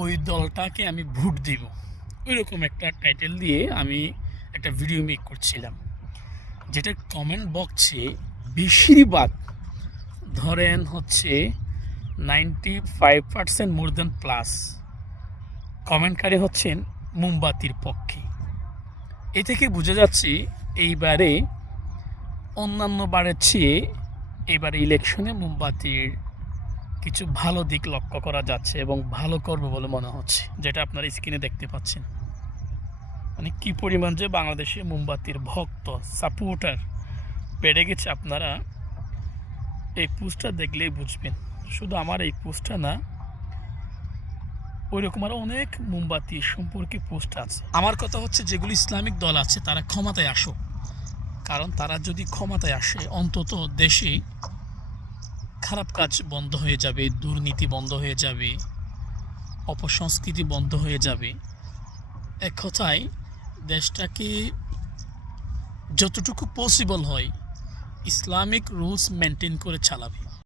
ওই দলটাকে আমি ভোট দিব, ওইরকম একটা টাইটেল দিয়ে আমি একটা ভিডিও মেক করছিলাম, যেটা কমেন্ট বক্সে বেশিরভাগ ধরেন হচ্ছে 95% মোর দেন প্লাস কমেন্টকারী হচ্ছেন মোমবাতির পক্ষে। এ থেকে বোঝা যাচ্ছে এইবারে অন্যান্য বারের চেয়ে এবারে ইলেকশনে মোমবাতির কিছু ভালো দিক লক্ষ্য করা যাচ্ছে এবং ভালো করবে বলে মনে হচ্ছে, যেটা আপনারা স্ক্রিনে দেখতে পাচ্ছেন। মানে কী পরিমাণ যে বাংলাদেশে মোমবাতির ভক্ত সাপোর্টার বেড়ে গেছে, আপনারা এই পোস্টটা দেখলেই বুঝবেন। শুধু আমার এই পোস্টটা না, ওই রকম আরও অনেক মোমবাতি সম্পর্কে পোস্ট আছে। আমার কথা হচ্ছে, যেগুলো ইসলামিক দল আছে তারা ক্ষমতায় আসুক, কারণ তারা যদি ক্ষমতায় আসে অন্তত দেশে খারাপ কাজ বন্ধ হয়ে যাবে, দুর্নীতি বন্ধ হয়ে যাবে, অপসংস্কৃতি বন্ধ হয়ে যাবে। এক কথায় দেশটাকে যতটুকু পসিবল হয় ইসলামিক রুলস মেনটেন করে চালাবে।